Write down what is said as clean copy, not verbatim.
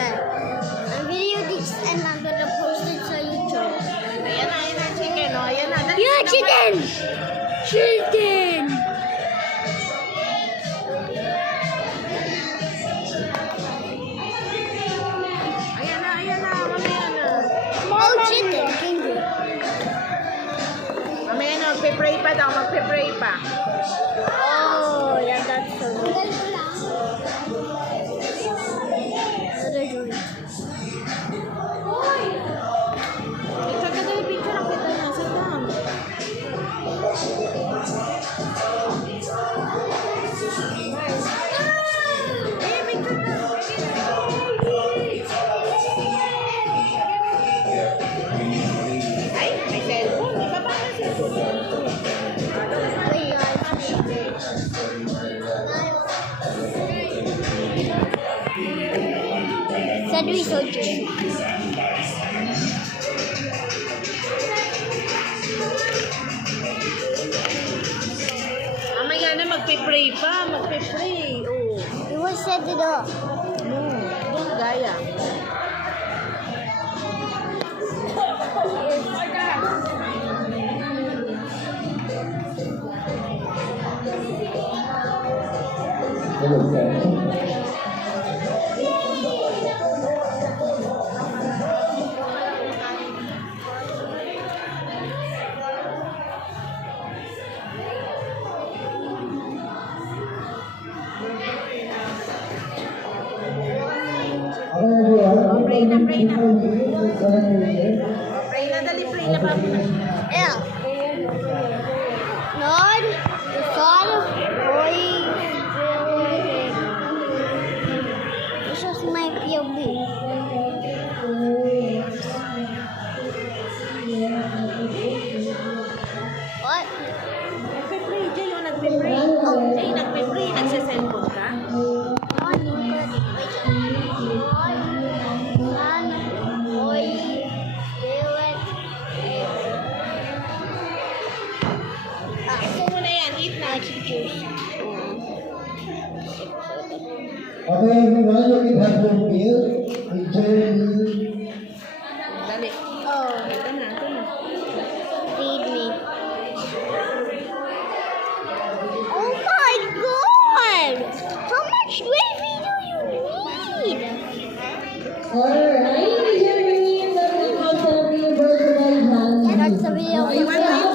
siya. Ang video this and I'm gonna post it sa YouTube. Ayan na, chicken. O, ayan na. Yeah, chicken! Chicken! Ayan na. Mamaya na. Oh, chicken! Kingo. Mamaya na, magpe-pray pa daw. Magpe-pray pa. Oh, yeah, that's so good. Another joint. Ito ka daw yung picture ang kita na. Sit down. Ay, may cellphone. Iba pa ang cellphone. Wait, Sandwich so juicy. Mamaya na, magpe-pray pa. Magpe-pray. Oh. It was set it up. No. Doon gaya. Pray na. Pray na, dali. Pray na pa. Yeah. Lord, the Father, Holy Spirit. This is my POV. What? Nagpe-pray, Jay. O, nagpe-pray. Jay, nagpe-pray. Nagse-cellphone ka? Lord, Lord, Son, Holy Spirit. Ito mo na yan. Eat na. Juice. Okay, everyone, you can have your meal. Enjoy your meal. Dali. Oh, Ito na. feed me. Oh my God! How much gravy do you need? Alright, enjoy your meal. That's the video for today. That's the video for today.